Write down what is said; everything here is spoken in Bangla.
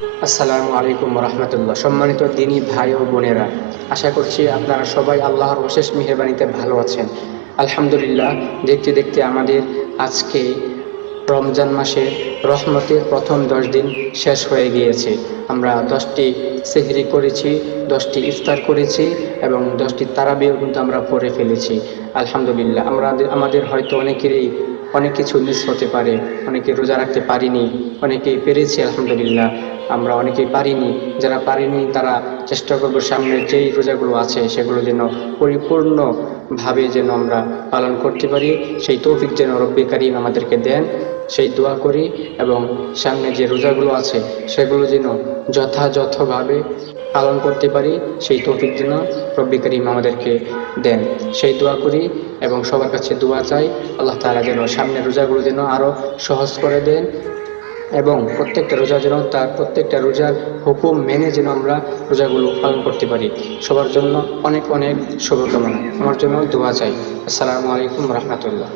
আসসালামু আলাইকুম রহমতুল্লাহ। সম্মানিত দিনী ভাই ও বোনেরা, আশা করছি আপনারা সবাই আল্লাহর অশেষ মেহেরবানিতে ভালো আছেন। আলহামদুলিল্লাহ, দেখতে দেখতে আমাদের আজকে রমজান মাসের রহমতের প্রথম 10 দিন শেষ হয়ে গিয়েছে। আমরা 10টি সেহরি করেছি, 10টি ইফতার করেছি এবং 10টি তারাবিও কিন্তু আমরা পড়ে ফেলেছি। আলহামদুলিল্লাহ, আমাদের হয়তো অনেকেরই অনেক কিছু মিস হতে পারে, অনেকে রোজা রাখতে পারিনি, অনেকেই পেরেছি আলহামদুলিল্লাহ, আমরা অনেকেই পারিনি। যারা পারিনি তারা চেষ্টা করব সামনের যেই রোজাগুলো আছে সেগুলো যেন পরিপূর্ণভাবে যেন আমরা পালন করতে পারি, সেই তৌফিক যেন রব্বি কারীম আমাদেরকে দেন, সেই দোয়া করি। এবং সামনে যে রোজাগুলো আছে সেগুলো যেন যথাযথভাবে পালন করতে পারি, সেই তৌফিক যেন রব্বি কারীম আমাদেরকে দেন, সেই দোয়া করি। এবং সবার কাছে দোয়া চাই, আল্লাহ তাআলা যেন সামনের রোজাগুলো যেন আরও সহজ করে দেন এবং প্রত্যেকটা রোজা যেন তার প্রত্যেকটা রোজার হুকুম মেনে যেন আমরা রোজাগুলো পালন করতে পারি। সবার জন্য অনেক অনেক শুভকামনা, আমার জন্য দোয়া চাই। আসসালামু আলাইকুম রহমতুল্লাহ।